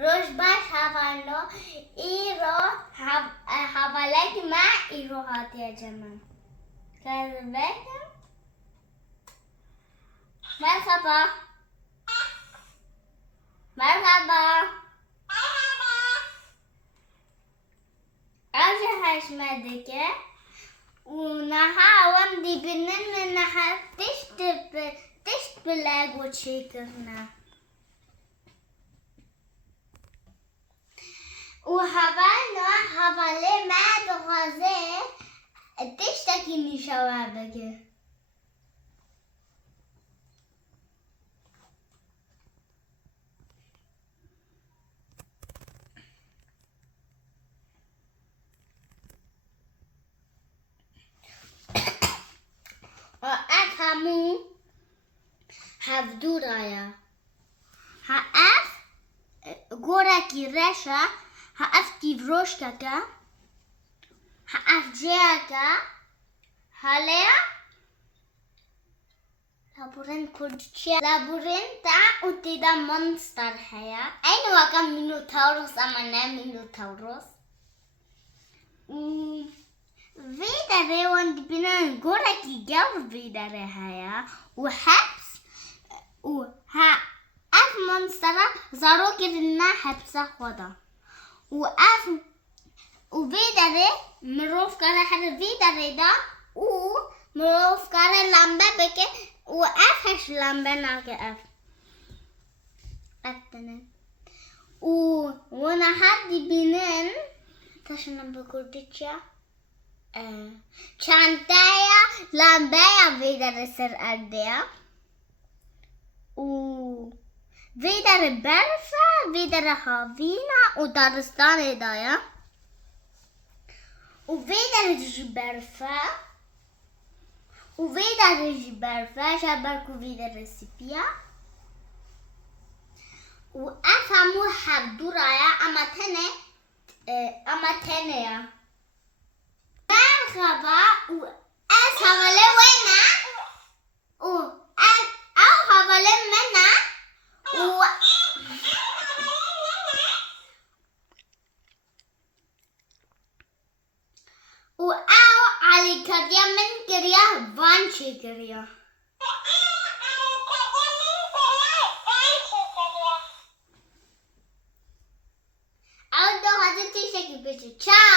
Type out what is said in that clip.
روش باش حوالا ایرو حوالک ما ایرو هاتی جمن کذبکم مرحبا مرحبا از هشمده که ونها وان دي بنن نها تشت بلاغو چیکرنا و حواله ما دوغازه تشتکی نیشوه بگه همون هفدور آیا هاف گورکی رشا هاف دیوروشکا هاف جیاکا هالیا لابورنت کردچیا لابورنتا وتیدا مونستر هيا أين وكا مينوتاوروس أما نا مينوتاوروس vidare want binan goraki gav vidare haya و حبس و ها اف monstera zaro kirna حبسه خدا و اف و vidare مروف kare hada vidare da و مروف kare lambe beke و افش lambe nake اف اتنه و نحدي بنان تشنم بكردتشا چندتایا لامبایا vidare ser ardea و vidare برفا vidare havina و دارستان دایا و vidare جبرفا و vidare جبرفا شبركو vidare سپیا و افهمو حبدو رایا اما تنه یا مرحبا و از حواله وینا او حواله منا و علی کردیا من کریا وان چی کریا او دو حاضر تیشه کی بچه چا